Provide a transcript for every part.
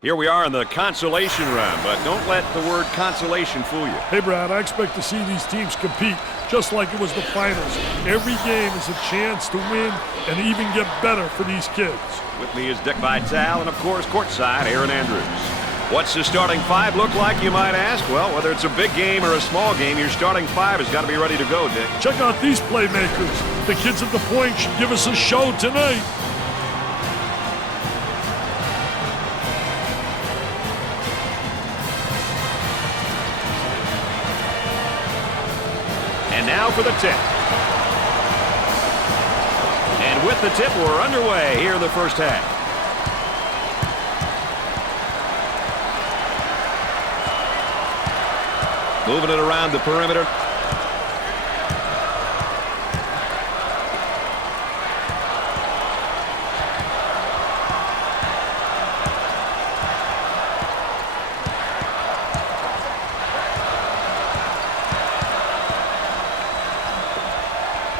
Here we are in the consolation round, but don't let the word consolation fool you. Hey, Brad, I expect to see these teams compete just like it was the finals. Every game is a chance to win and even get better for these kids. With me is Dick Vitale, and of course, courtside, Aaron Andrews. What's the starting five look like, you might ask? Well, whether it's a big game or a small game, your starting five has got to be ready to go, Dick. Check out these playmakers. The kids at the point should give us a show tonight. And now for the tip. And with the tip, we're underway here in the first half. Moving it around the perimeter.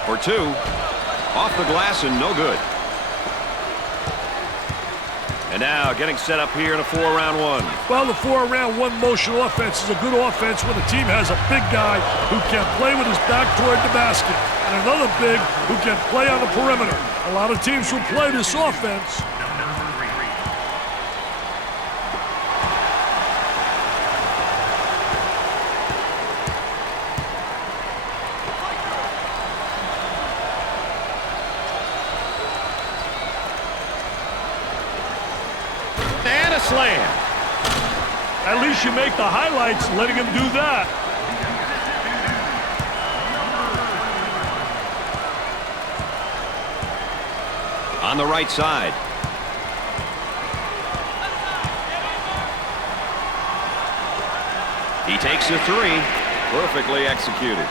For two. Off the glass and no good. And now getting set up here in a 4-round one. Well, the 4-round one motion offense is a good offense when the team has a big guy who can play with his back toward the basket and another big who can play on the perimeter. A lot of teams will play this offense. And a slam. At least you make the highlights letting him do that. On the right side. He takes a three. Perfectly executed.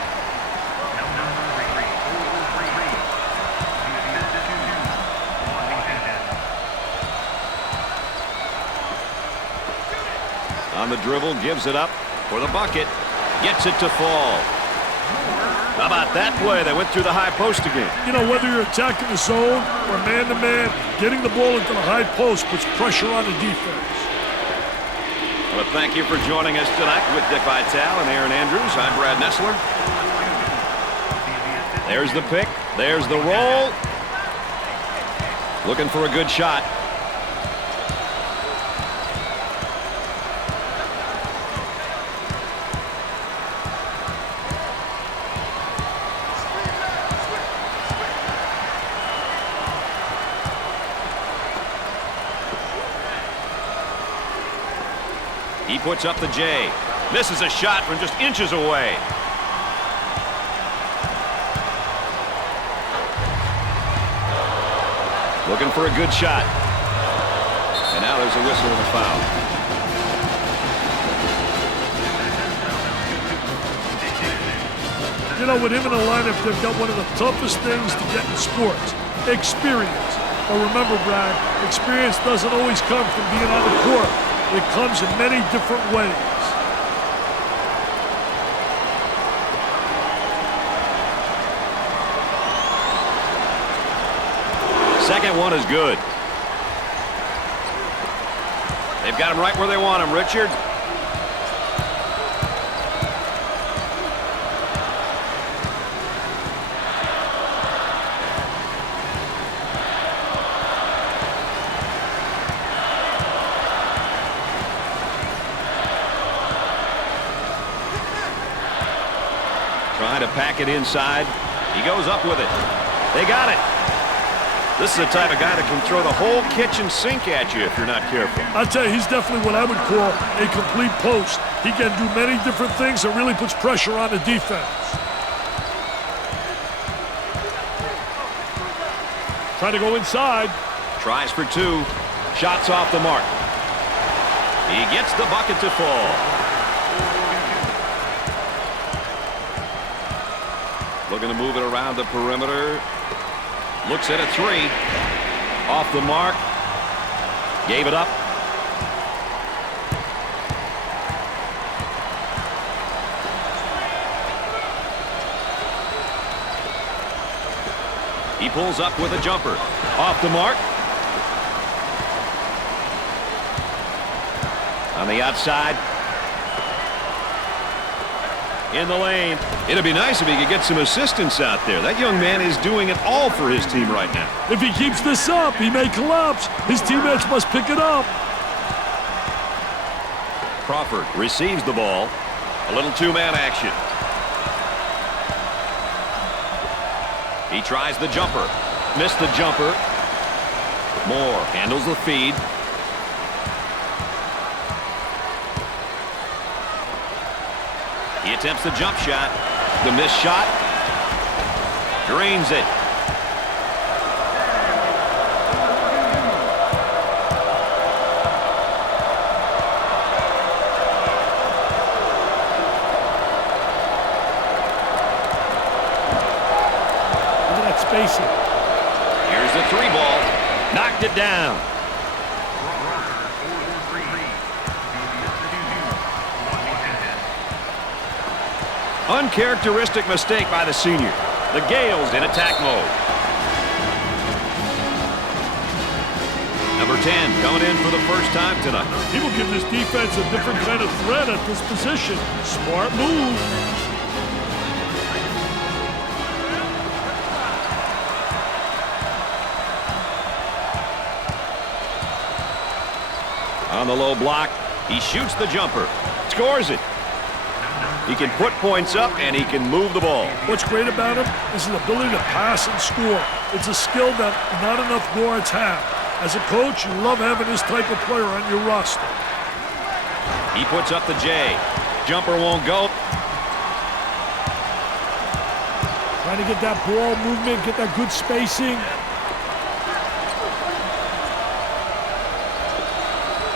On the dribble, gives it up for the bucket. Gets it to fall. How about that play? They went through the high post again. You know, whether you're attacking the zone or man-to-man, getting the ball into the high post puts pressure on the defense. Well, thank you for joining us tonight with Dick Vitale and Aaron Andrews. I'm Brad Nessler. There's the pick. There's the roll. Looking for a good shot. He puts up the J. Misses a shot from just inches away. Looking for a good shot. And now there's a whistle and a foul. You know, with him in the lineup, they've got one of the toughest things to get in sports. Experience. But remember, Brad, experience doesn't always come from being on the court. It comes in many different ways. Second one is good. They've got him right where they want him, Richard. Trying to pack it inside. He goes up with it. They got it. This is the type of guy that can throw the whole kitchen sink at you if you're not careful. I'll tell you, he's definitely what I would call a complete post. He can do many different things that really puts pressure on the defense. Trying to go inside. Tries for two. Shots off the mark. He gets the bucket to fall. Looking to move it around the perimeter. Looks at a three. Off the mark. Gave it up. He pulls up with a jumper. Off the mark. On the outside. In the lane. It'd be nice if he could get some assistance out there. That young man is doing it all for his team right now. If he keeps this up, he may collapse. His teammates must pick it up. Crawford receives the ball. A little two-man action. He tries the jumper. Missed the jumper. Moore handles the feed. He attempts the jump shot. The missed shot. Drains it. Look at that spacing. Here's the three ball. Knocked it down. Uncharacteristic mistake by the senior. The Gaels in attack mode. Number 10 coming in for the first time tonight. People give this defense a different kind of threat at this position. Smart move. On the low block, he shoots the jumper. Scores it. He can put points up, and he can move the ball. What's great about him is his ability to pass and score. It's a skill that not enough guards have. As a coach, you love having this type of player on your roster. He puts up the J. Jumper won't go. Trying to get that ball movement, get that good spacing.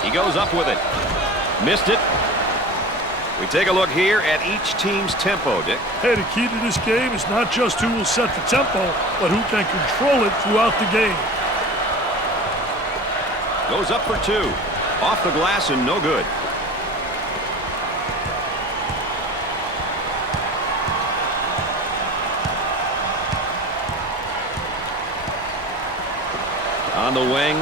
He goes up with it. Missed it. We take a look here at each team's tempo, Dick. Hey, the key to this game is not just who will set the tempo, but who can control it throughout the game. Goes up for two. Off the glass and no good. On the wing.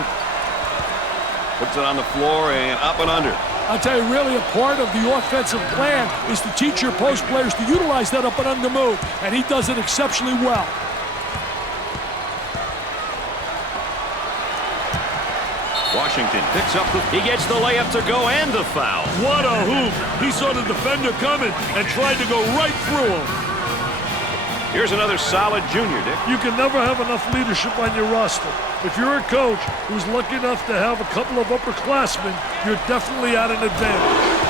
Puts it on the floor and up and under. I'll tell you, really a part of the offensive plan is to teach your post players to utilize that up and under move, and he does it exceptionally well. Washington picks up he gets the layup to go and the foul. What a hoop. He saw the defender coming and tried to go right through him. Here's another solid junior, Dick. You can never have enough leadership on your roster. If you're a coach who's lucky enough to have a couple of upperclassmen, you're definitely at an advantage.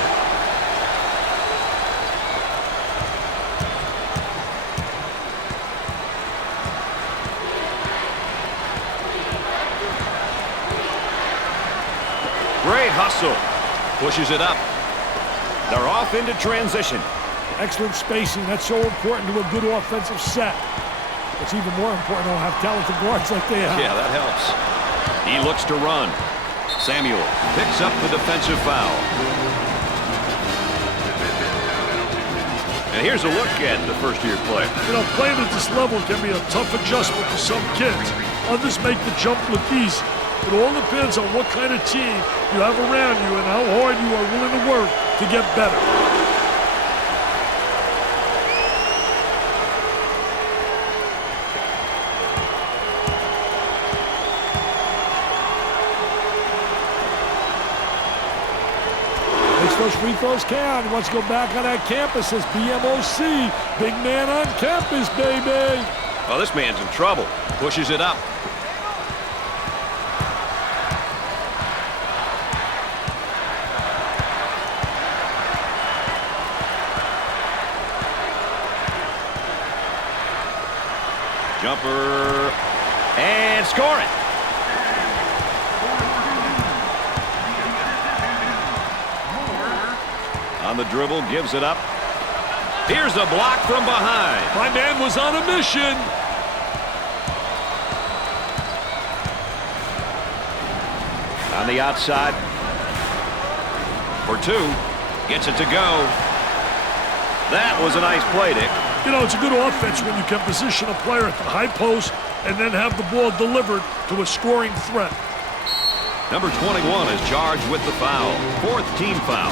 Great hustle. Pushes it up. They're off into transition. Excellent spacing. That's so important to a good offensive set. It's even more important to have talented guards like they have. Yeah, that helps. He looks to run. Samuel picks up the defensive foul. And here's a look at the first-year player. You know, playing at this level can be a tough adjustment for some kids. Others make the jump look easy. It all depends on what kind of team you have around you and how hard you are willing to work to get better. Those free throws count. He wants to go back on that campus. Says BMOC. Big man on campus, baby. Oh, this man's in trouble. Pushes it up. Jumper. And score it. On the dribble, gives it up. Here's a block from behind. My man was on a mission. On the outside. For two. Gets it to go. That was a nice play, Dick. You know, it's a good offense when you can position a player at the high post and then have the ball delivered to a scoring threat. Number 21 is charged with the foul. 4th team foul.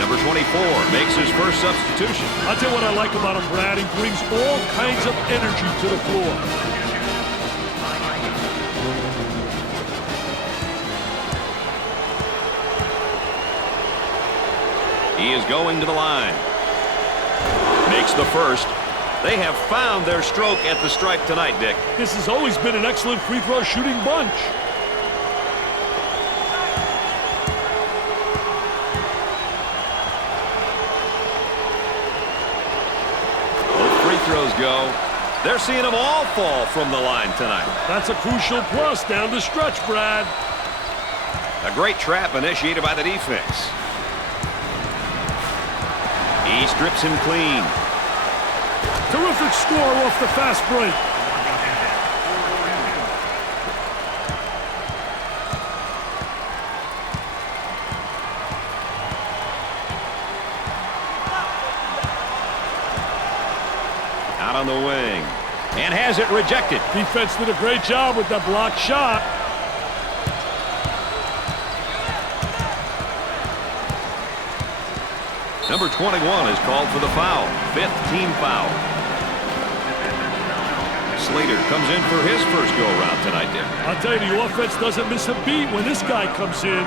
Number 24 makes his first substitution. I'll tell you what I like about him, Brad. He brings all kinds of energy to the floor. He is going to the line. Makes the first. They have found their stroke at the stripe tonight, Dick. This has always been an excellent free throw shooting bunch. Both free throws go. They're seeing them all fall from the line tonight. That's a crucial plus down the stretch, Brad. A great trap initiated by the defense. He strips him clean. Terrific score off the fast break. Out on the wing. And has it rejected. Defense did a great job with that blocked shot. Number 21 is called for the foul. 5th team foul. Slater comes in for his first go-around tonight, Dick. I'll tell you, the offense doesn't miss a beat when this guy comes in.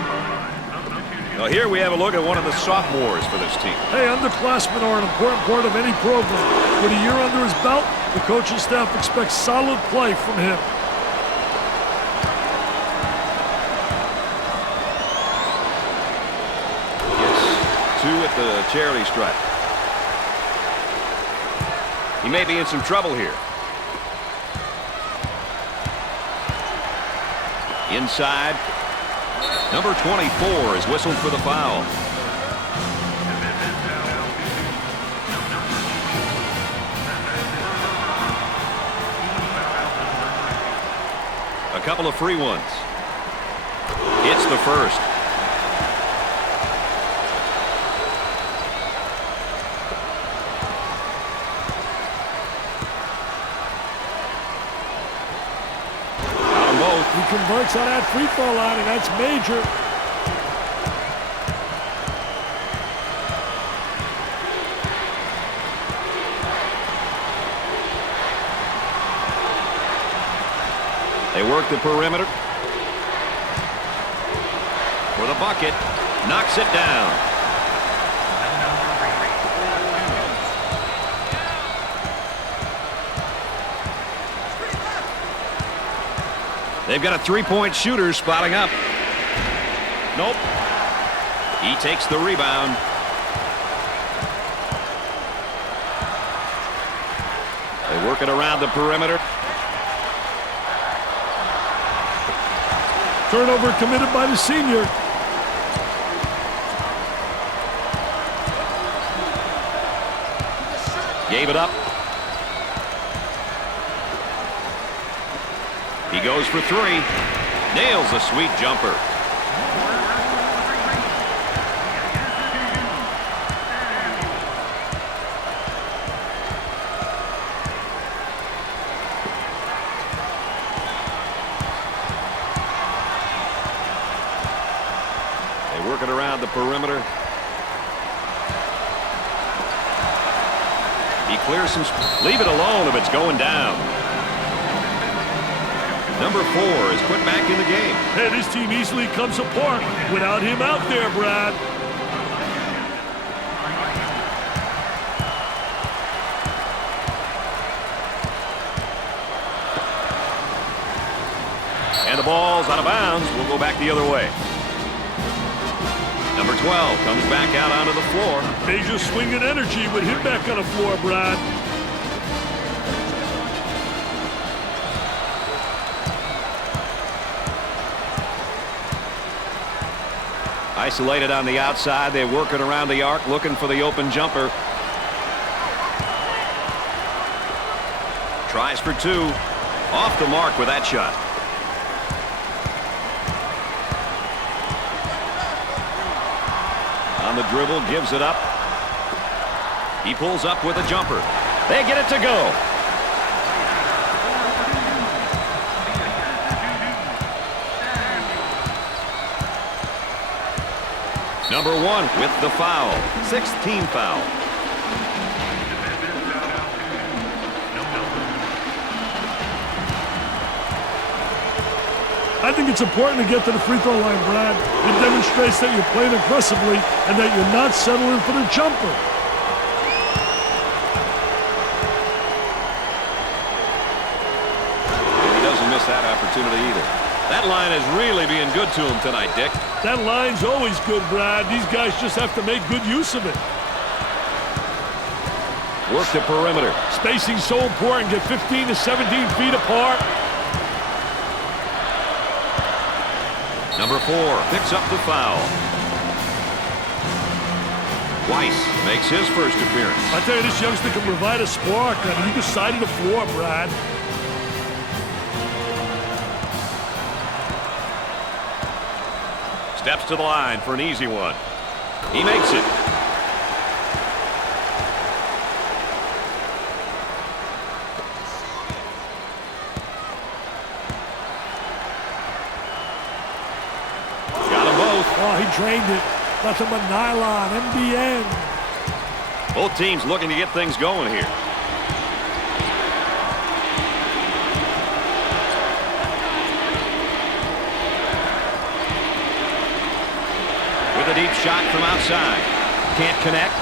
Now here we have a look at one of the sophomores for this team. Hey, underclassmen are an important part of any program. With a year under his belt, the coaching staff expects solid play from him. At the charity stripe. He may be in some trouble here. Inside. Number 24 is whistled for the foul. A couple of free ones. It's the first. He converts on that free throw line, and that's major. They work the perimeter. For the bucket. Knocks it down. They've got a three-point shooter spotting up. Nope. He takes the rebound. They work it around the perimeter. Turnover committed by the senior. Gave it up. He goes for three. Nails a sweet jumper. They work it around the perimeter. He clears some. Leave it alone if it's going down. Number 4 is put back in the game. Hey, this team easily comes apart without him out there, Brad. And the ball's out of bounds. We'll go back the other way. Number 12 comes back out onto the floor. Major swing and energy with him back on the floor, Brad. Isolated on the outside. They work it around the arc, looking for the open jumper. Tries for two. Off the mark with that shot. On the dribble, gives it up. He pulls up with a jumper. They get it to go. Number 1 with the foul. 6th team foul. I think it's important to get to the free throw line, Brad. It demonstrates that you're playing aggressively and that you're not settling for the jumper. And he doesn't miss that opportunity either. That line is really being good to him tonight, Dick. That line's always good, Brad. These guys just have to make good use of it. Work the perimeter. Spacing's so important. Get 15 to 17 feet apart. Number 4 picks up the foul. Weiss makes his first appearance. I tell you, this youngster can provide a spark on either side of the floor, Brad. Steps to the line for an easy one. He makes it. Oh, he drained it. Nothing but nylon, MBN. Both teams looking to get things going here. With a deep shot from outside. Can't connect.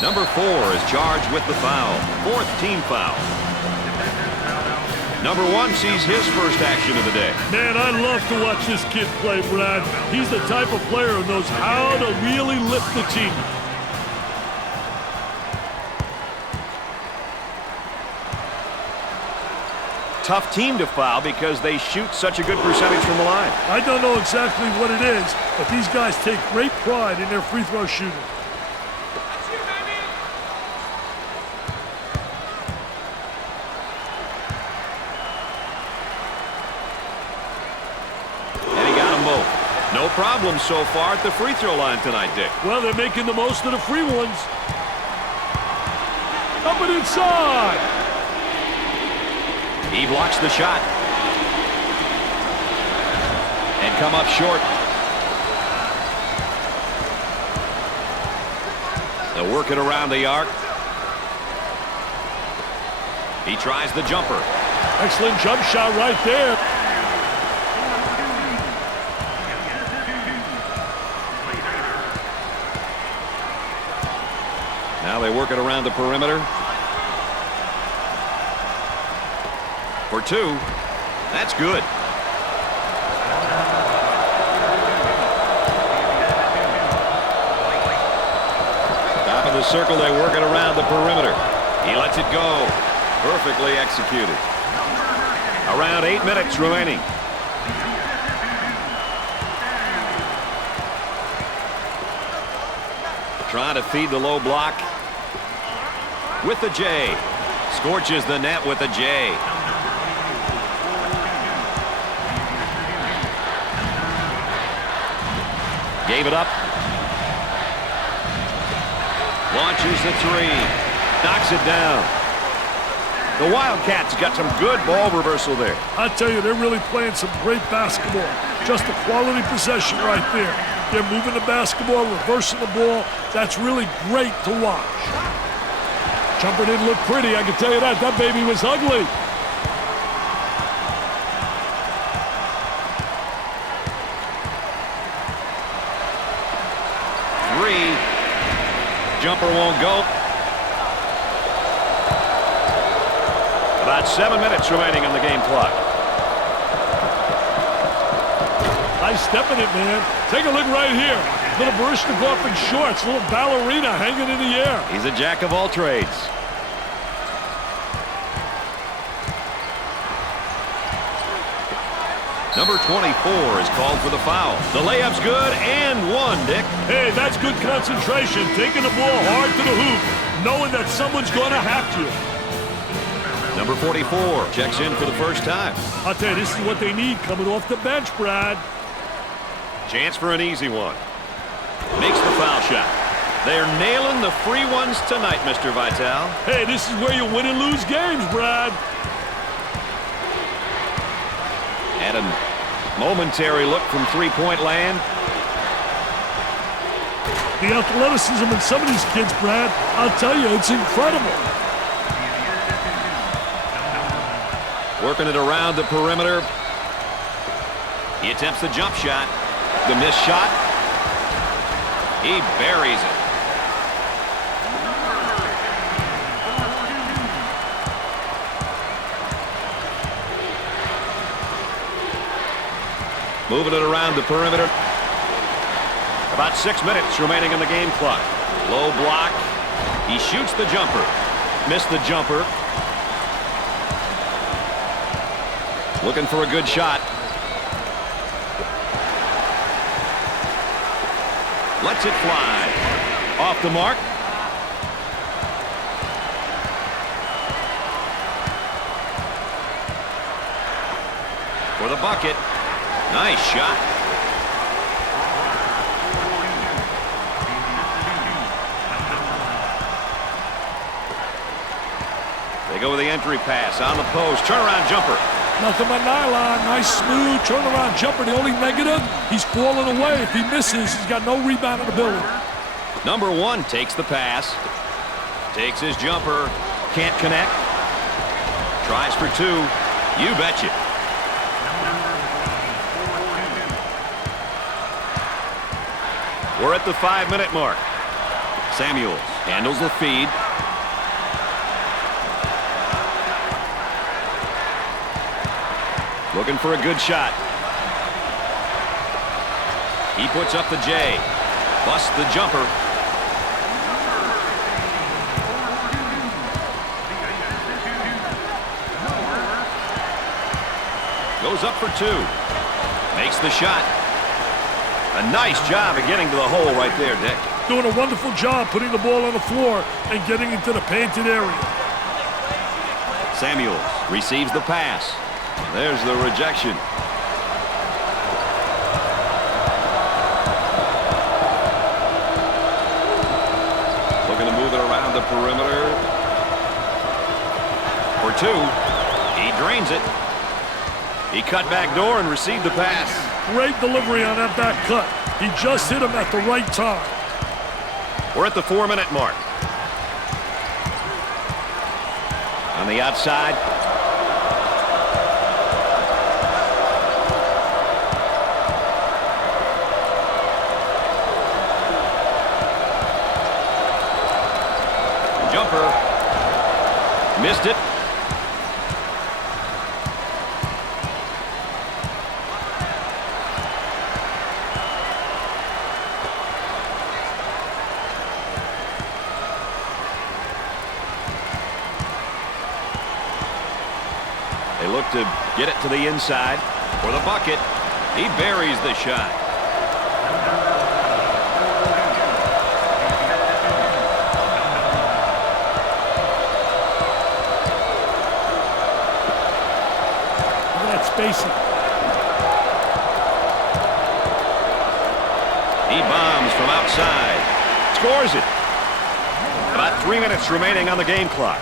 Number 4 is charged with the foul. 4th team foul. Number 1 sees his first action of the day. Man, I love to watch this kid play, Brad. He's the type of player who knows how to really lift the team. Tough team to foul because they shoot such a good percentage from the line. I don't know exactly what it is, but these guys take great pride in their free throw shooting. No problem so far at the free throw line tonight, Dick. Well, they're making the most of the free ones. Up and inside. He blocks the shot. And come up short. They'll work it around the arc. He tries the jumper. Excellent jump shot right there. Now they work it around the perimeter. For 2. That's good. Top of the circle, they work it around the perimeter. He lets it go. Perfectly executed. Around 8 minutes remaining. Trying to feed the low block. With the J. Scorches the net with the J. Gave it up. Launches the 3. Knocks it down. The Wildcats got some good ball reversal there. I tell you, they're really playing some great basketball. Just a quality possession right there. They're moving the basketball, reversing the ball. That's really great to watch. Jumper didn't look pretty, I can tell you that. That baby was ugly. Jumper won't go. About 7 minutes remaining on the game clock. Nice step in it, man. Take a look right here. Little Barishnikov in shorts, little ballerina hanging in the air. He's a jack of all trades. Number 24 is called for the foul. The layup's good and one, Dick. Hey, that's good concentration. Taking the ball hard to the hoop, knowing that someone's going to have to. Number 44 checks in for the first time. I'll tell you, this is what they need coming off the bench, Brad. Chance for an easy one. Makes the foul shot. They're nailing the free ones tonight, Mr. Vital. Hey, this is where you win and lose games, Brad. And a momentary look from three-point land. The athleticism in some of these kids, Brad, I'll tell you, it's incredible. Working it around the perimeter. He attempts the jump shot. The missed shot. He buries it. Moving it around the perimeter. About 6 minutes remaining in the game clock. Low block. He shoots the jumper. Missed the jumper. Looking for a good shot. Lets it fly. Off the mark. For the bucket. Nice shot. They go with the entry pass on the post. Turnaround jumper. Nothing but nylon. Nice smooth turnaround jumper. The only negative, he's falling away. If he misses, he's got no rebound ability. Number 1 takes the pass. Takes his jumper. Can't connect. Tries for 2. You betcha. We're at the 5-minute mark. Samuels handles the feed. Looking for a good shot. He puts up the J. Busts the jumper. Goes up for 2. Makes the shot. A nice job of getting to the hole right there, Dick. Doing a wonderful job putting the ball on the floor and getting into the painted area. Samuels receives the pass. There's the rejection. Looking to move it around the perimeter. For 2. He drains it. He cut back door and received the pass. Great delivery on that back cut. He just hit him at the right time. We're at the 4-minute mark. On the outside. Jumper. Missed it. They look to get it to the inside for the bucket. He buries the shot. Look at that spacing. He bombs from outside. Scores it. About 3 minutes remaining on the game clock.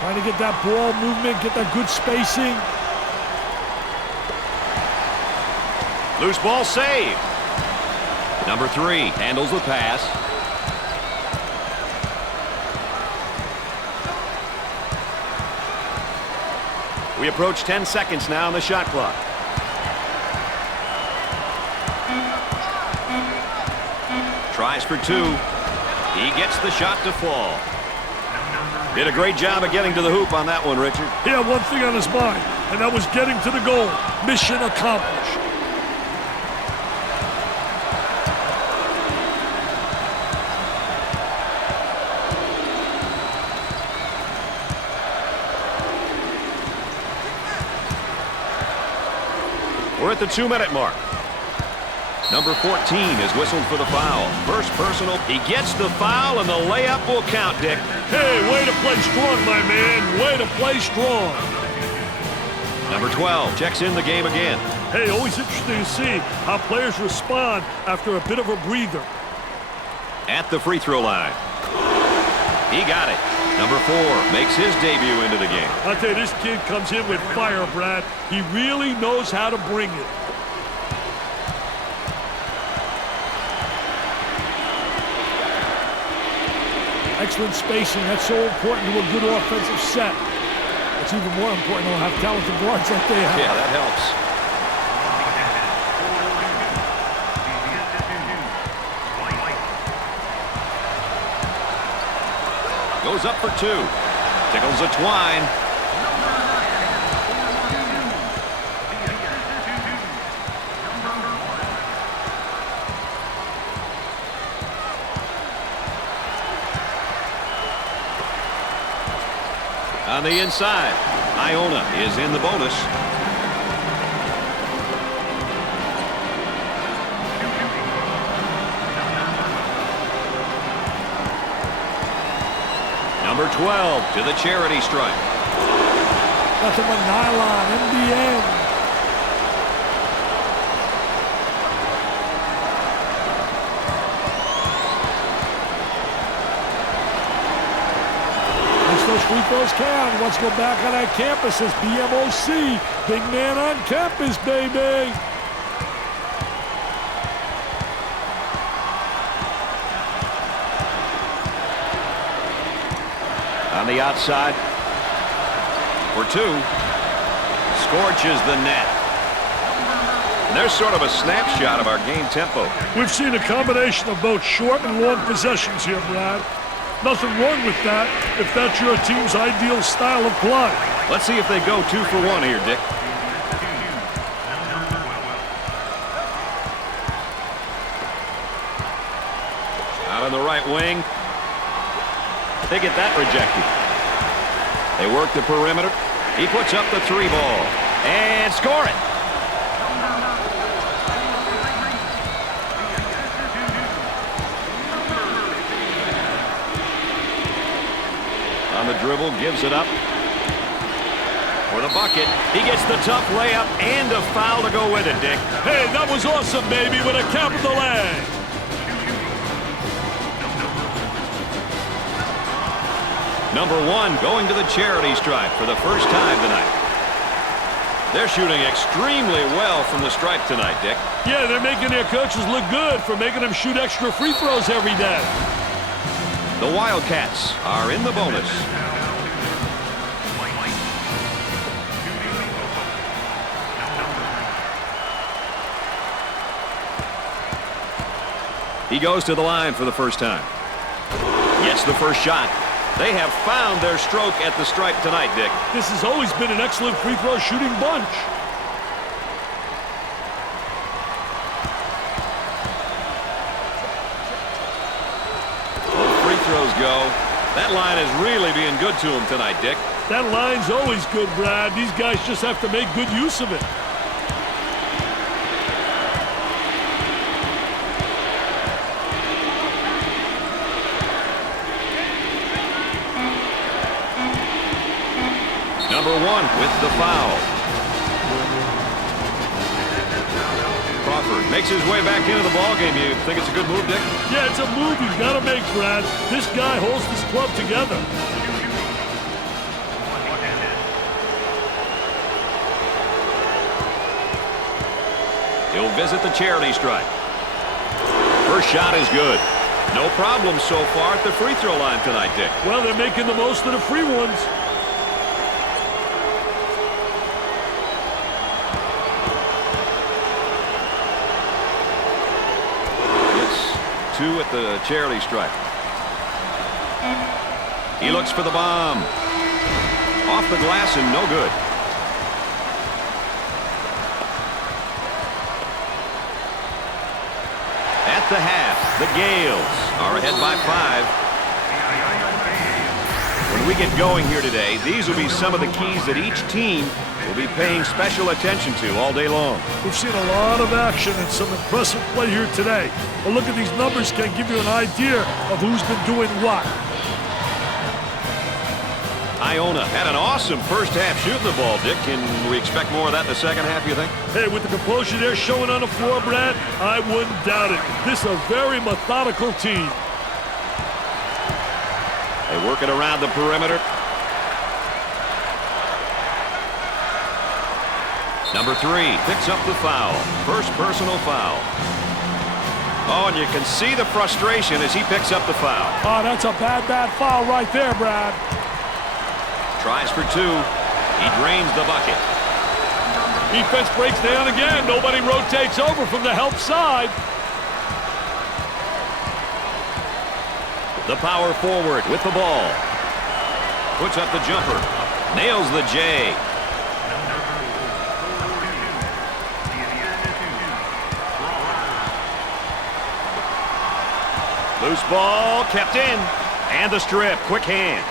Trying to get that ball movement, get that good spacing. Loose ball saved. Number 3 handles the pass. We approach 10 seconds now on the shot clock. Tries for 2. He gets the shot to fall. Did a great job of getting to the hoop on that one, Richard. He had one thing on his mind, and that was getting to the goal. Mission accomplished. We're at the 2-minute mark. Number 14 is whistled for the foul. First personal. He gets the foul, and the layup will count, Dick. Hey, way to play strong, my man. Way to play strong. Number 12 checks in the game again. Hey, always interesting to see how players respond after a bit of a breather. At the free throw line. He got it. Number 4 makes his debut into the game. I'll tell you, this kid comes in with fire, Brad. He really knows how to bring it. Excellent spacing. That's so important to a good offensive set. It's even more important to have talented guards like they have. Yeah, that helps. Goes up for 2. Tickles a twine. On the inside, Iona is in the bonus. Number 12 to the charity stripe. Nothing but nylon in the end. Those free throws count. Let's go back on that campus as BMOC. Big man on campus, baby. On the outside for 2. Scorches the net. And there's sort of a snapshot of our game tempo. We've seen a combination of both short and long possessions here, Brad. Nothing wrong with that if that's your team's ideal style of play. Let's see if they go 2 for 1 here, Dick. Out on the right wing. They get that rejected. They work the perimeter. He puts up the 3 ball and score it. On the dribble, gives it up for the bucket. He gets the tough layup and a foul to go with it, Dick. Hey, that was awesome, baby, with a capital A. Number 1 going to the charity stripe for the first time tonight. They're shooting extremely well from the stripe tonight, Dick. Yeah, they're making their coaches look good for making them shoot extra free throws every day. The Wildcats are in the bonus. He goes to the line for the first time. Gets the first shot. They have found their stroke at the stripe tonight, Dick. This has always been an excellent free throw shooting bunch. Go. That line is really being good to him tonight, Dick. That line's always good, Brad. These guys just have to make good use of it. Number 1 with the foul. Crawford makes his way back into the ballgame. You think it's a good move, Dick? Yeah, it's a move you've got to make, Brad. This guy holds this club together. He'll visit the charity stripe. First shot is good. No problem so far at the free throw line tonight, Dick. Well, they're making the most of the free ones. 2 at the charity stripe. He looks for the bomb. Off the glass and no good. At the half, the Gaels are ahead by 5. When we get going here today, these will be some of the keys that each team will be paying special attention to all day long. We've seen a lot of action and some impressive play here today. A look at these numbers can give you an idea of who's been doing what. Iona had an awesome first half shooting the ball, Dick. Can we expect more of that in the second half, you think? Hey, with the composure they're showing on the floor, Brad, I wouldn't doubt it. This is a very methodical team. They They work it around the perimeter. Number 3 picks up the foul. First personal foul. Oh, and you can see the frustration as he picks up the foul. Oh, that's a bad foul right there, Brad. Tries for 2. He drains the bucket. Defense breaks down again. Nobody rotates over from the help side. The power forward with the ball. Puts up the jumper. Nails the J. Loose ball kept in. And the strip. Quick hand.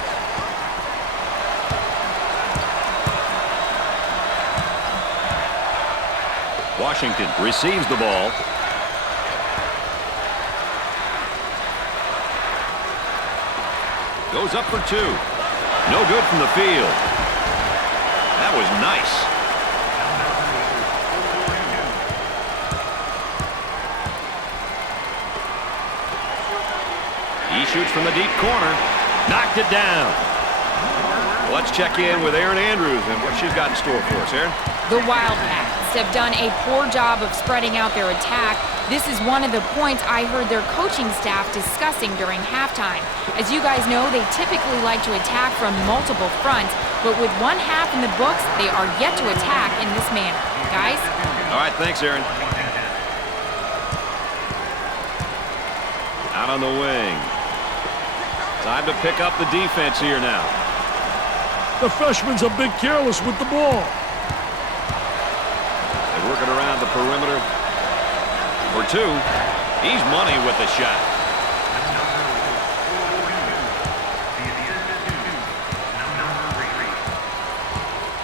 Washington receives the ball. Goes up for 2. No good from the field. That was nice. He shoots from the deep corner. Knocked it down. Let's check in with Erin Andrews and what she's got in store for us, Erin. The Wildcats have done a poor job of spreading out their attack. This is one of the points I heard their coaching staff discussing during halftime. As you guys know, they typically like to attack from multiple fronts, but with one half in the books, they are yet to attack in this manner. Guys? All right, thanks, Erin. Out on the wing. Time to pick up the defense here now. The freshman's a bit careless with the ball. They work it around the perimeter. For 2. He's money with the shot.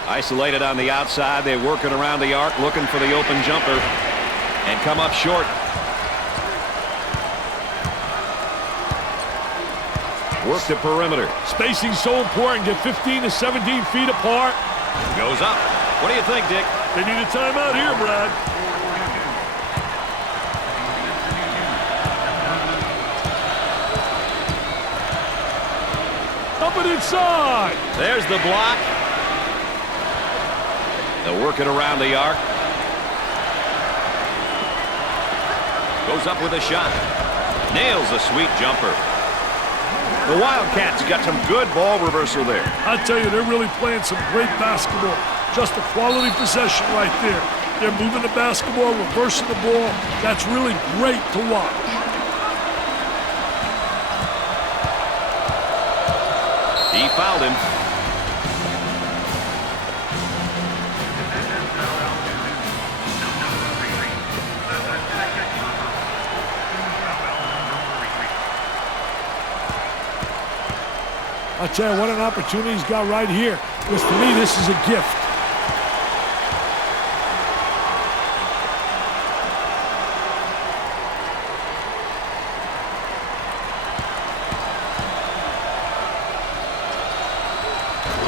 Isolated on the outside. They work it around the arc, looking for the open jumper. And come up short. Work the perimeter. Spacing's so important. Get 15 to 17 feet apart. Goes up. What do you think, Dick? They need a timeout here, Brad. Up and inside. There's the block. They'll work it around the arc. Goes up with a shot. Nails a sweet jumper. The Wildcats got some good ball reversal there. I tell you, they're really playing some great basketball. Just a quality possession right there. They're moving the basketball, reversing the ball. That's really great to watch. He fouled him. I tell you, what an opportunity he's got right here. Because to me, this is a gift.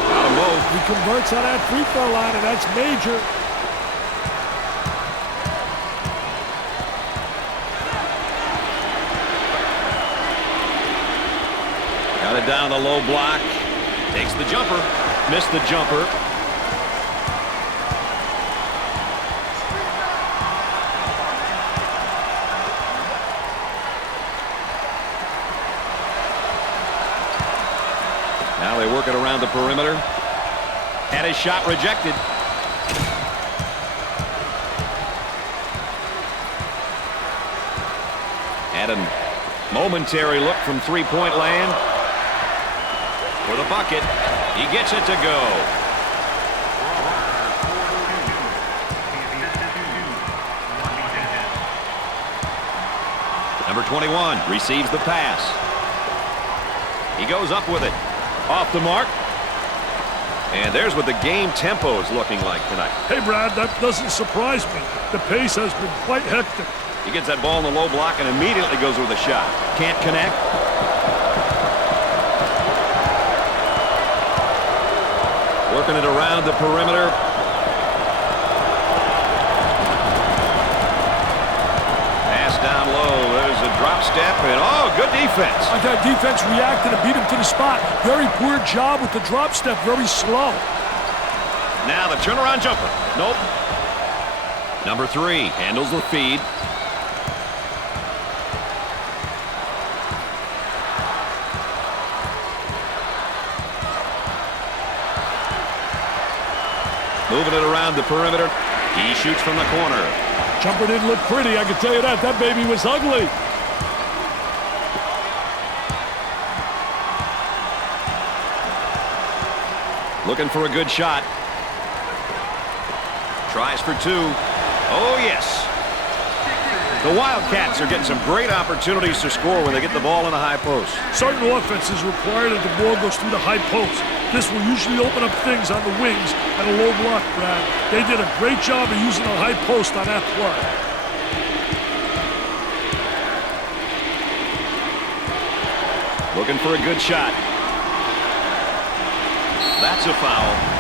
Got them both. He converts on that free throw line, and that's major. Got it down the low block. Takes the jumper. Missed the jumper. Now they work it around the perimeter. Had his shot rejected. Had a momentary look from three-point land. For the bucket, he gets it to go. Number 21 receives the pass. He goes up with it. Off the mark. And there's what the game tempo is looking like tonight. Hey, Brad, that doesn't surprise me. The pace has been quite hectic. He gets that ball in the low block and immediately goes with a shot. Can't connect. Working it around the perimeter. Pass down low. There's a Drop step, and oh, good defense. That defense reacted and beat him to the spot. Very poor job with the drop step, very slow. Now the turnaround jumper. Nope. Number 3 handles the feed. Moving it around the perimeter. He shoots from the corner. Jumper didn't look pretty, I can tell you that. That baby was ugly. Looking for a good shot. Tries for 2. Oh, yes. The Wildcats are getting some great opportunities to score when they get the ball in the high post. Certain offenses require that the ball goes through the high post. This will usually open up things on the wings and a low block, Brad. They did a great job of using the high post on that play. Looking for a good shot. That's a foul.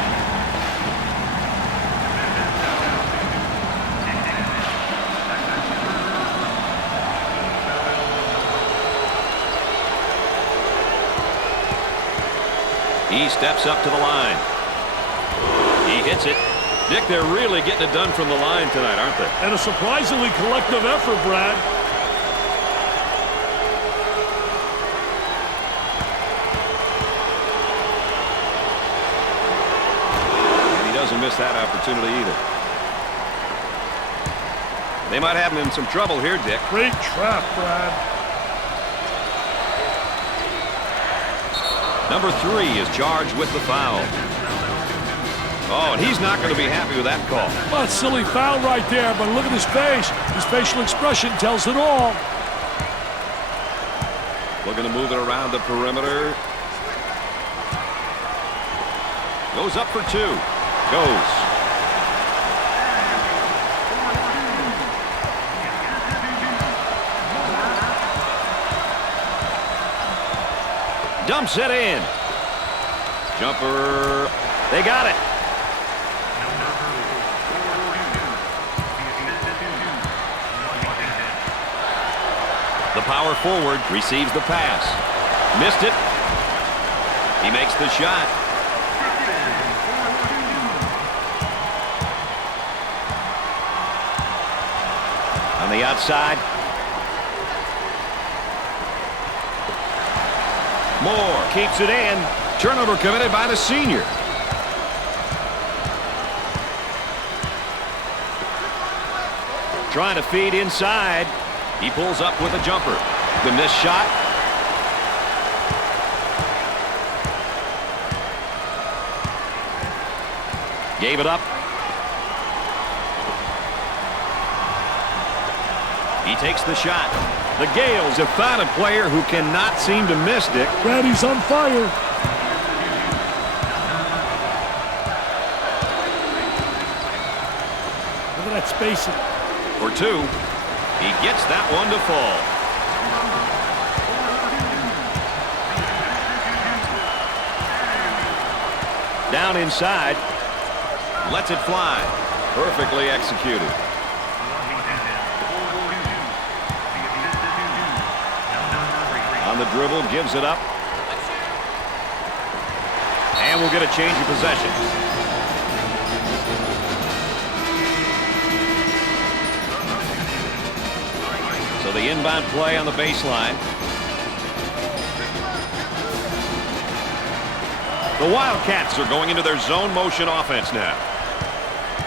He steps up to the line. He hits it. Dick, they're really getting it done from the line tonight, aren't they? And a surprisingly collective effort, Brad. And he doesn't miss that opportunity either. They might have him in some trouble here, Dick. Great trap, Brad. Number 3 is charged with the foul. Oh, and he's not going to be happy with that call. Well, it's a silly foul right there, but look at his face. His facial expression tells it all. Looking to move it around the perimeter. Goes up for 2. Goes. Dumps it in. Jumper. They got it. The power forward receives the pass. Missed it. He makes the shot. On the outside. Moore keeps it in. Turnover committed by the senior. Trying to feed inside. He pulls up with a jumper. The missed shot. Gave it up. He takes the shot. The Gaels have found a player who cannot seem to miss, Dick. Brad, he's on fire. Look at that spacing. For 2. He gets that one to fall. Down inside. Lets it fly. Perfectly executed. On the dribble, gives it up. And we'll get a change of possession. So the inbound play on the baseline. The Wildcats are going into their zone motion offense now.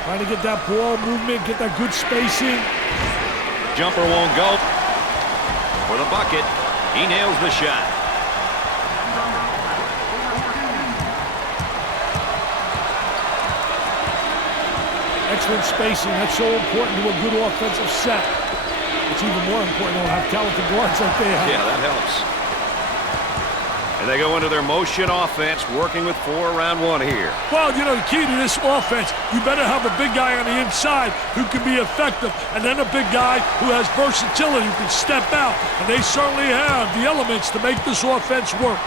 Trying to get that ball movement, get that good spacing. Jumper won't go. For the bucket. He nails the shot. Excellent spacing. That's so important to a good offensive set. It's even more important to have talented guards like they have. Yeah, that helps. And they go into their motion offense, working with 4 around 1 here. Well, you know, the key to this offense, you better have a big guy on the inside who can be effective, and then a big guy who has versatility, who can step out. And they certainly have the elements to make this offense work.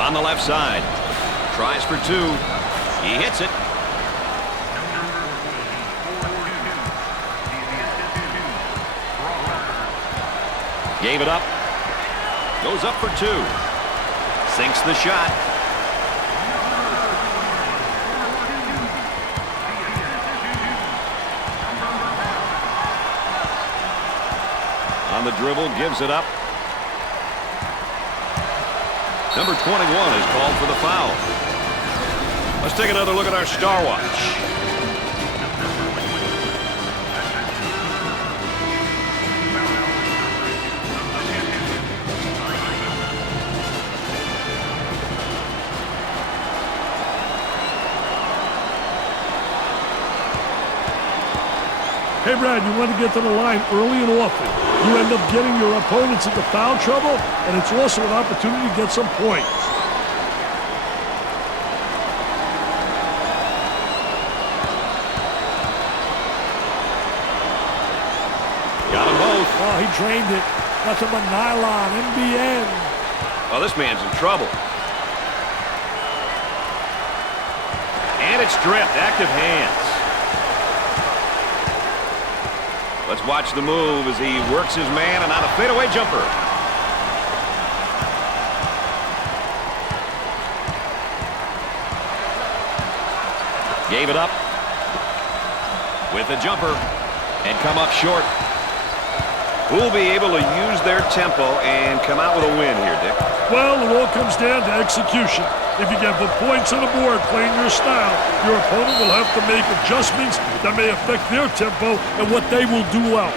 On the left side. Tries for 2. He hits it. Gave it up. Goes up for 2. Sinks the shot. On the dribble, gives it up. Number 21 is called for the foul. Let's take another look at our star watch. Hey, Brad, you want to get to the line early and often. You end up getting your opponents into foul trouble, and it's also an opportunity to get some points. Got them both. Oh, he drained it. Nothing but nylon, NBN. Oh, this man's in trouble. And it's stripped. Active hands. Let's watch the move as he works his man and on a fadeaway jumper. Gave it up with a jumper and come up short. Who'll be able to use their tempo and come out with a win here, Dick? Well, it all comes down to execution. If you get the points on the board playing your style, your opponent will have to make adjustments that may affect their tempo and what they will do well.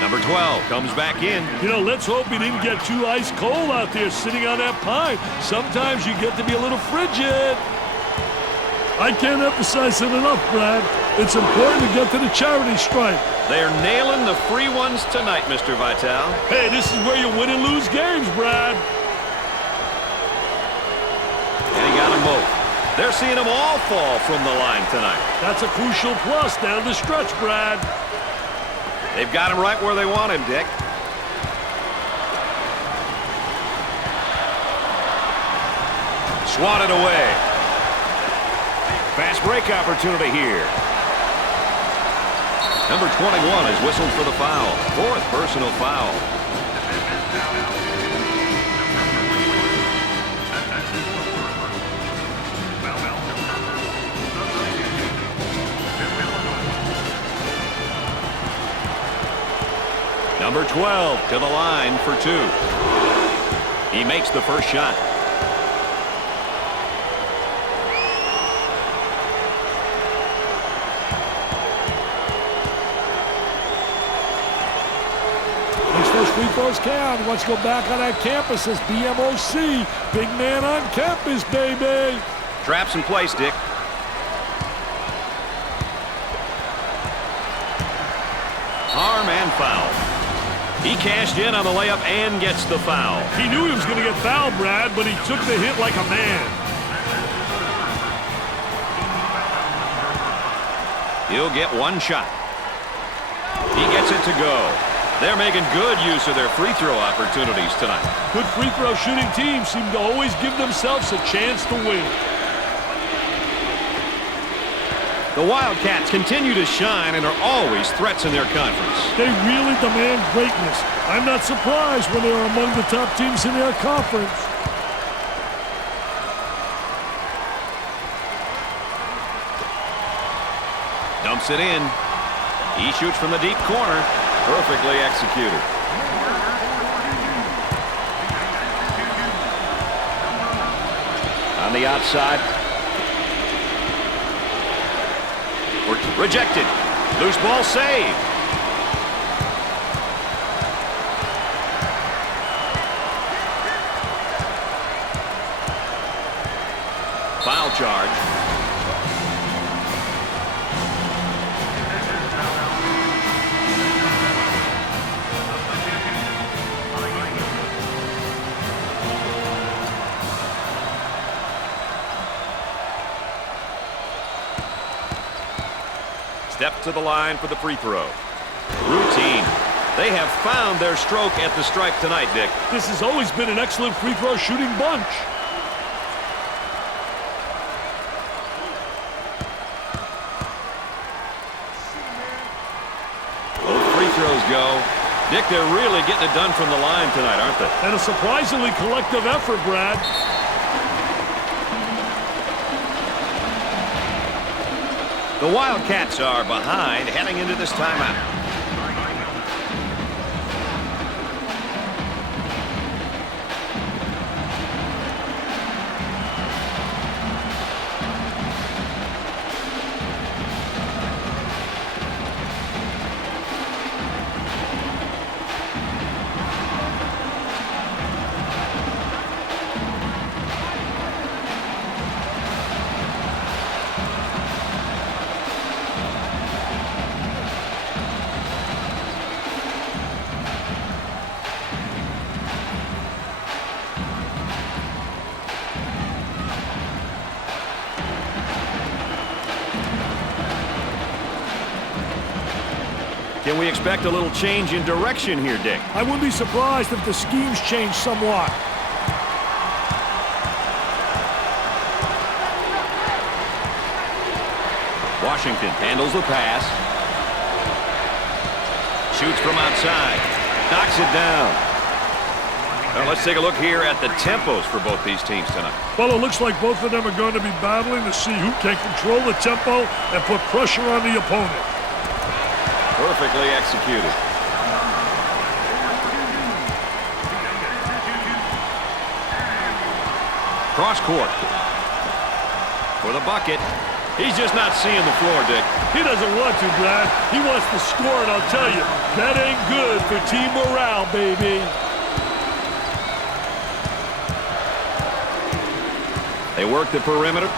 Number 12 comes back in. You know, let's hope he didn't get too ice cold out there sitting on that pine. Sometimes you get to be a little frigid. I can't emphasize it enough, Brad. It's important to get to the charity stripe. They're nailing the free ones tonight, Mr. Vitale. Hey, this is where you win and lose games, Brad. And he got them both. They're seeing them all fall from the line tonight. That's a crucial plus down the stretch, Brad. They've got him right where they want him, Dick. Swatted away. Fast break opportunity here. Number 21 is whistled for the foul. 4th personal foul. Number 12 to the line for 2. He makes the first shot. Those free throws count. Let's go back on that campus as BMOC. Big man on campus, baby. Traps in place, Dick. Harm and foul. He cashed in on the layup and gets the foul. He knew he was going to get fouled, Brad, but he took the hit like a man. He'll get one shot. He gets it to go. They're making good use of their free throw opportunities tonight. Good free throw shooting teams seem to always give themselves a chance to win. The Wildcats continue to shine and are always threats in their conference. They really demand greatness. I'm not surprised when they are among the top teams in their conference. Dumps it in. He shoots from the deep corner. Perfectly executed. On the outside. Rejected. Loose ball saved. Foul charge. Step to the line for the free throw. Routine. They have found their stroke at the stripe tonight, Dick. This has always been an excellent free throw shooting bunch. go. Dick, they're really getting it done from the line tonight, aren't they? And a surprisingly collective effort, Brad. The Wildcats are behind heading into this timeout. Can we expect a little change in direction here, Dick? I wouldn't be surprised if the schemes change somewhat. Washington handles the pass. Shoots from outside. Knocks it down. Now let's take a look here at the tempos for both these teams tonight. Well, it looks like both of them are going to be battling to see who can control the tempo and put pressure on the opponent. Perfectly executed. Cross court. For the bucket. He's just not seeing the floor, Dick. He doesn't want to, Brad. He wants to score, and I'll tell you, that ain't good for team morale, baby. They work the perimeter.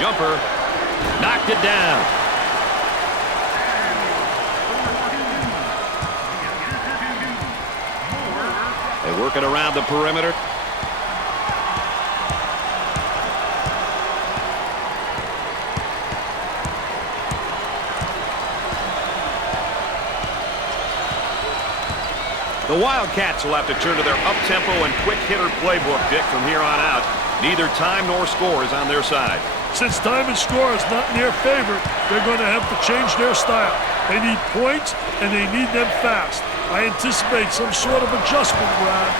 Jumper. Knocked it down. They work it around the perimeter. The Wildcats will have to turn to their up-tempo and quick-hitter playbook, Dick, from here on out. Neither time nor score is on their side. Since time and score is not in their favor, they're going to have to change their style. They need points, and they need them fast. I anticipate some sort of adjustment, Brad.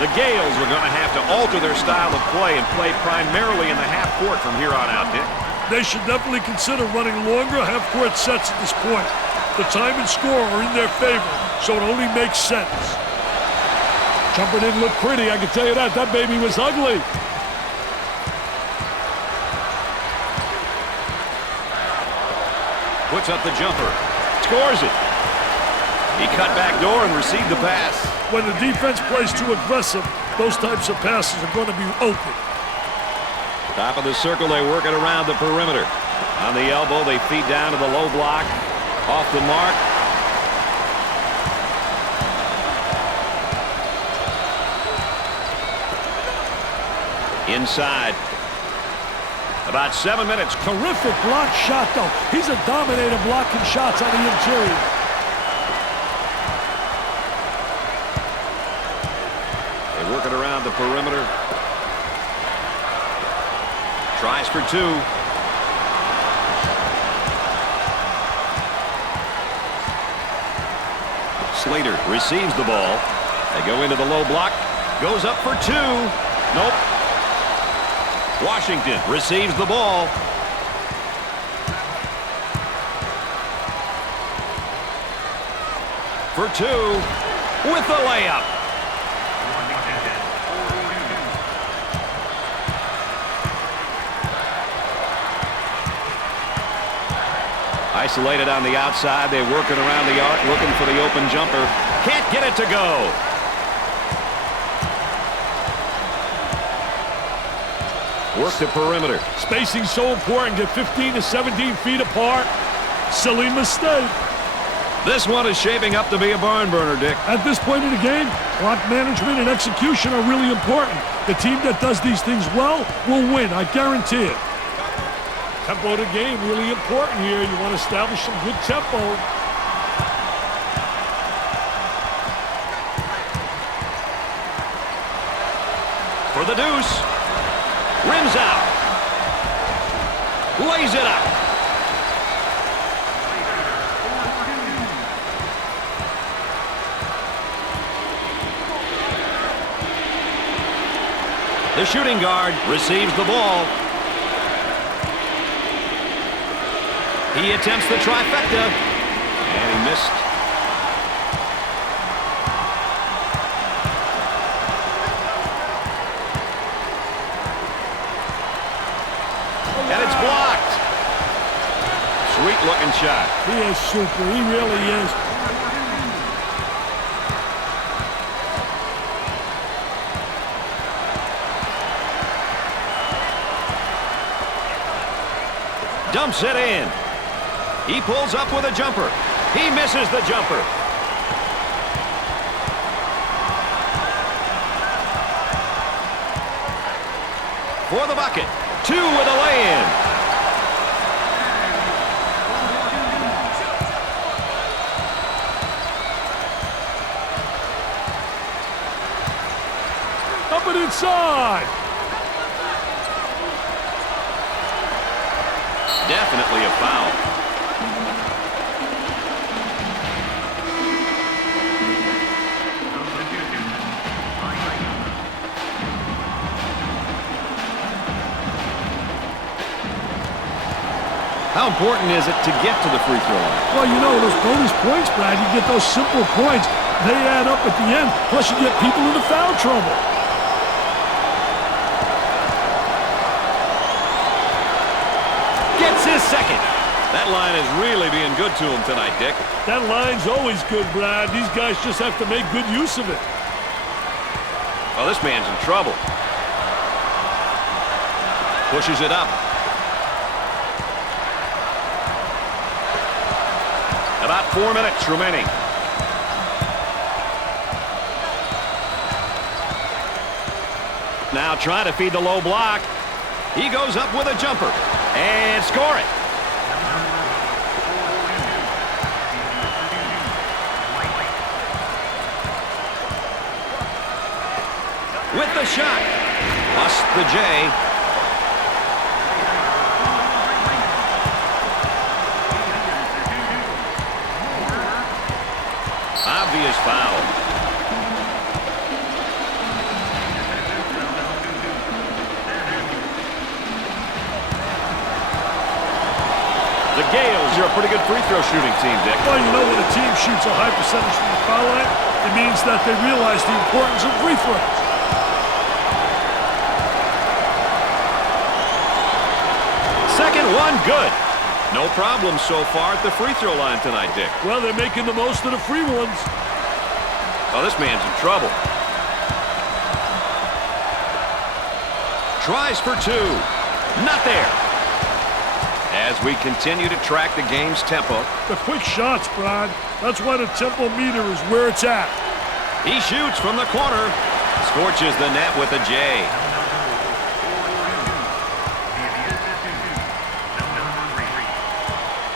The Gaels are going to have to alter their style of play and play primarily in the half court from here on out, Dick. They should definitely consider running longer half-court sets at this point. The time and score are in their favor, so it only makes sense. Jumper didn't look pretty, I can tell you that. That baby was ugly. Puts up the jumper. Scores it. He cut back door and received the pass. When the defense plays too aggressive, those types of passes are going to be open. Top of the circle, they work it around the perimeter. On the elbow, they feed down to the low block. Off the mark. Inside. About 7 minutes. Terrific block shot, though. He's a dominator blocking shots on the interior. They work it around the perimeter. Tries for two. Slater receives the ball. They go into the low block. Goes up for two. Nope. Washington receives the ball. For two. With the layup. Isolated on the outside. They're working around the arc, looking for the open jumper. Can't get it to go. Work the perimeter. Spacing so important. Get 15 to 17 feet apart. Silly mistake. This one is shaping up to be a barn burner, Dick. At this point in the game, clock management and execution are really important. The team that does these things well will win. I guarantee it. Tempo of the game really important here. You want to establish some good tempo. For the deuce. Rims out. Lays it up. The shooting guard receives the ball. He attempts the trifecta, and he missed. And it's blocked. Sweet-looking shot. He is super. He really is. Dumps it in. He pulls up with a jumper. He misses the jumper. For the bucket. 2 with a lay-in. Up and inside. Definitely a foul. How important is it to get to the free throw line? Well, you know, those bonus points, Brad, you get those simple points. They add up at the end. Plus, you get people into foul trouble. Gets his second. That line is really being good to him tonight, Dick. That line's always good, Brad. These guys just have to make good use of it. Well, this man's in trouble. Pushes it up. About 4 minutes remaining. Now trying to feed the low block. He goes up with a jumper and score it. With the shot. Busts the J. Obvious foul. The Gaels are a pretty good free throw shooting team, Dick. Well, you know, when a team shoots a high percentage from the foul line, it means that they realize the importance of free throws. Second one, good. No problem so far at the free throw line tonight, Dick. Well, they're making the most of the free ones. Oh, this man's in trouble. Tries for 2. Not there. As we continue to track the game's tempo. The quick shots, Brad. That's why the tempo meter is where it's at. He shoots from the corner. Scorches the net with a J.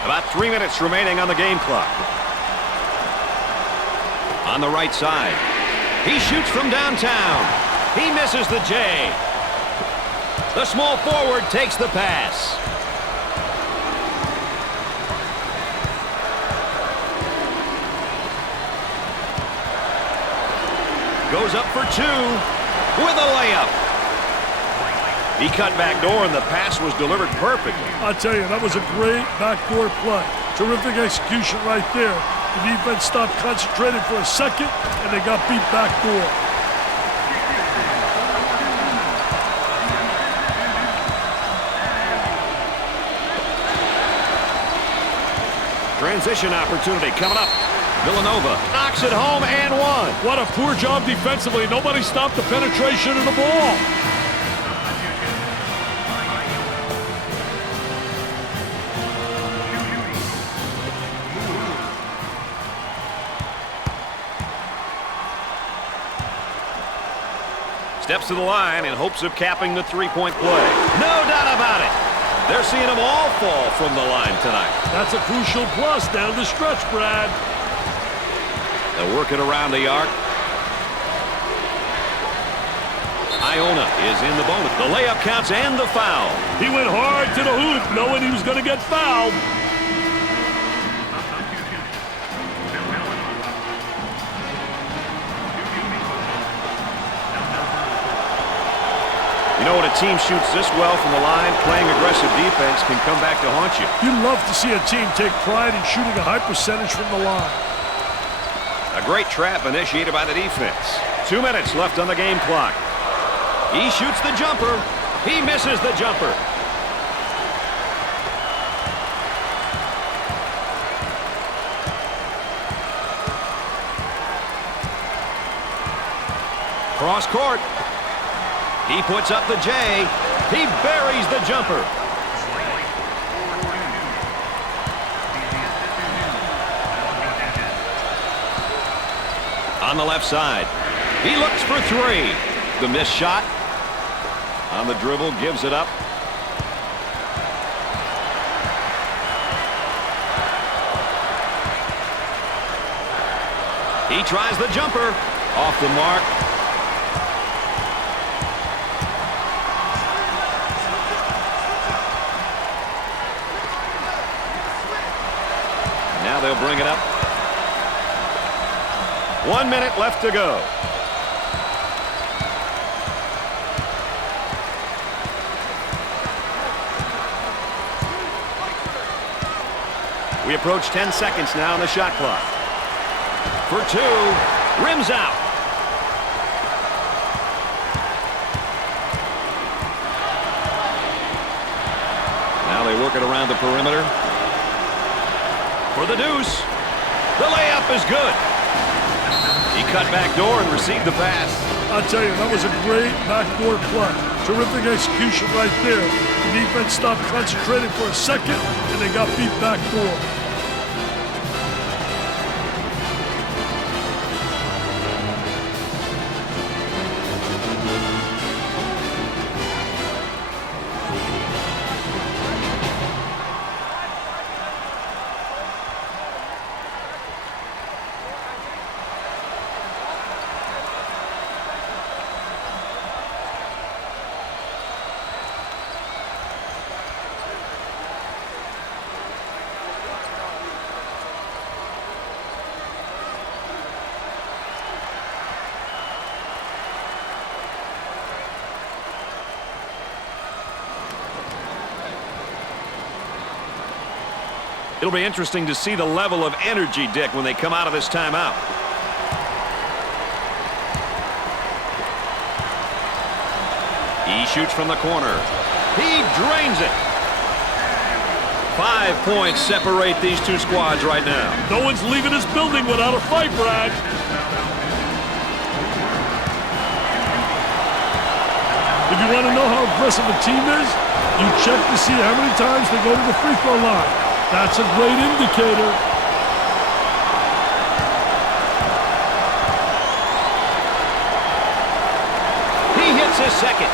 About 3 minutes remaining on the game clock. On the right side. He shoots from downtown. He misses the J. The small forward takes the pass. Goes up for 2 with a layup. He cut back door and the pass was delivered perfectly. I'll tell you, that was a great backdoor play. Terrific execution right there. The defense stopped concentrating for a second, and they got beat backdoor. Transition opportunity coming up. Villanova knocks it home and one. What a poor job defensively. Nobody stopped the penetration of the ball. Steps to the line in hopes of capping the three-point play. No doubt about it. They're seeing them all fall from the line tonight. That's a crucial plus down the stretch, Brad. They'll work it around the arc. Iona is in the bonus. The layup counts and the foul. He went hard to the hoop, knowing he was going to get fouled. You know, when a team shoots this well from the line, playing aggressive defense can come back to haunt you. You love to see a team take pride in shooting a high percentage from the line. A great trap initiated by the defense. 2 minutes left on the game clock. He shoots the jumper. He misses the jumper. Cross court. He puts up the J. He buries the jumper. On the left side. He looks for three. The missed shot. On the dribble, gives it up. He tries the jumper. Off the mark. Now they'll bring it up. 1 minute left to go. We approach 10 seconds now on the shot clock. For two, rims out. Now they work it around the perimeter. For the deuce. The layup is good. He cut back door and received the pass. I'll tell you, that was a great backdoor play. Terrific execution right there. The defense stopped concentrating for a second, and they got beat backdoor. It'll be interesting to see the level of energy, Dick, when they come out of this timeout. He shoots from the corner. He drains it. 5 points separate these two squads right now. No one's leaving this building without a fight, Brad. If you want to know how aggressive a team is, you check to see how many times they go to the free throw line. That's a great indicator. He hits his second.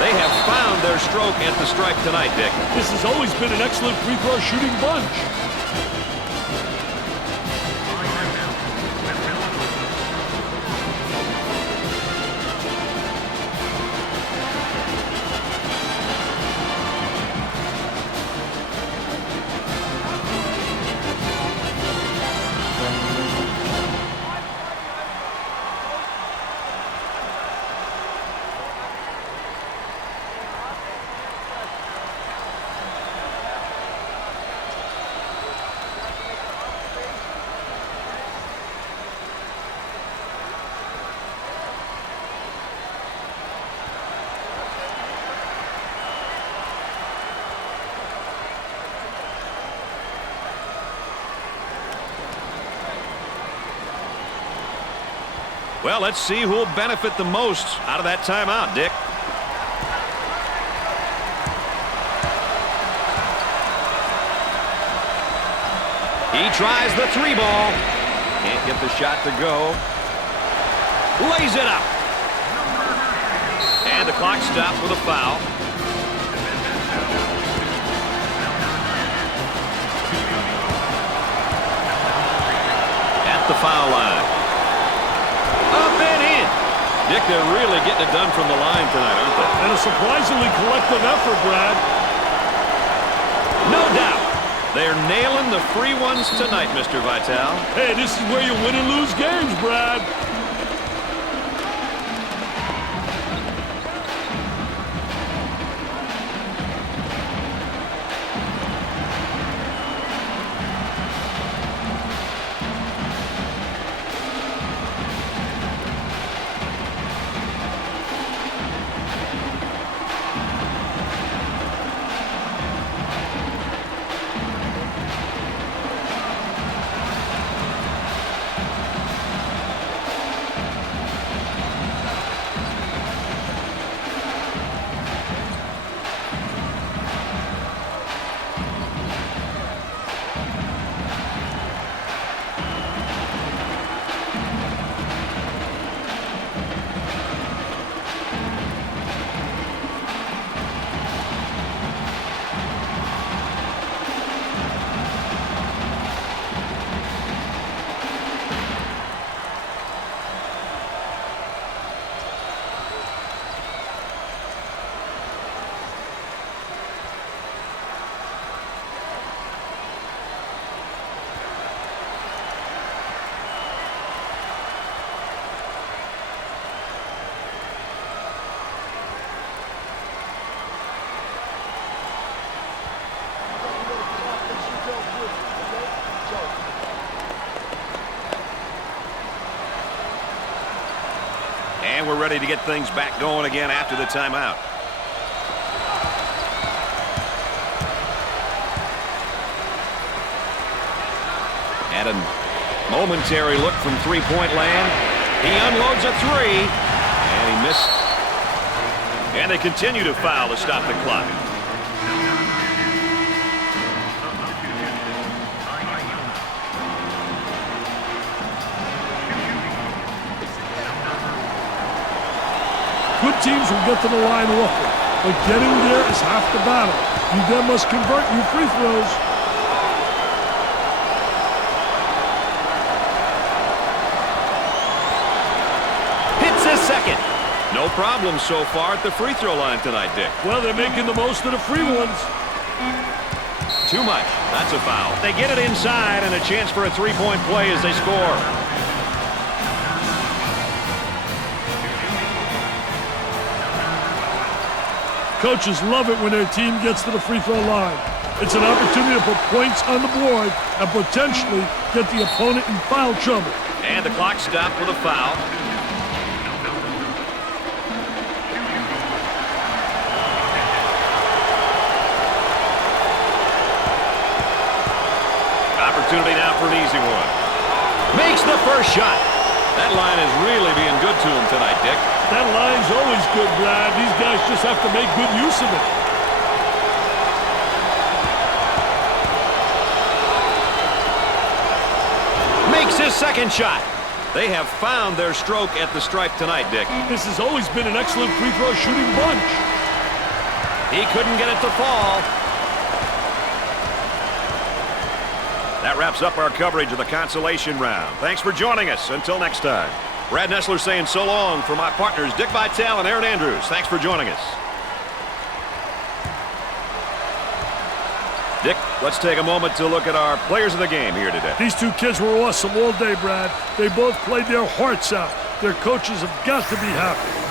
They have found their stroke at the stripe tonight, Dick. This has always been an excellent free throw shooting bunch. Well, let's see who will benefit the most out of that timeout, Dick. He tries the three ball. Can't get the shot to go. Lays it up. And the clock stops with a foul. At the foul line. Up and in. Dick, they're really getting it done from the line tonight, aren't they? And a surprisingly collective effort, Brad. No doubt. They're nailing the free ones tonight, Mr. Vitale. Hey, this is where you win and lose games, Brad. ready to get things back going again after the timeout. And a momentary look from three-point land. He unloads a three, and he missed. And they continue to foul to stop the clock. Good teams will get to the line often, but getting there is half the battle. You then must convert your free throws. Hits his second. No problem so far at the free throw line tonight, Dick. Well, they're making the most of the free ones. Too much. That's a foul. They get it inside and a chance for a three-point play as they score. Coaches love it when their team gets to the free throw line. It's an opportunity to put points on the board and potentially get the opponent in foul trouble. And the clock stopped with a foul. Opportunity now for an easy one. Makes the first shot. That line is really being good to him tonight, Dick. That line's always good, Brad. These guys just have to make good use of it. Makes his second shot. They have found their stroke at the stripe tonight, Dick. This has always been an excellent free throw shooting bunch. He couldn't get it to fall. That wraps up our coverage of the consolation round. Thanks for joining us. Until next time. Brad Nessler saying so long for my partners Dick Vitale and Aaron Andrews. Thanks for joining us. Dick, let's take a moment to look at our players of the game here today. These two kids were awesome all day, Brad. They both played their hearts out. Their coaches have got to be happy.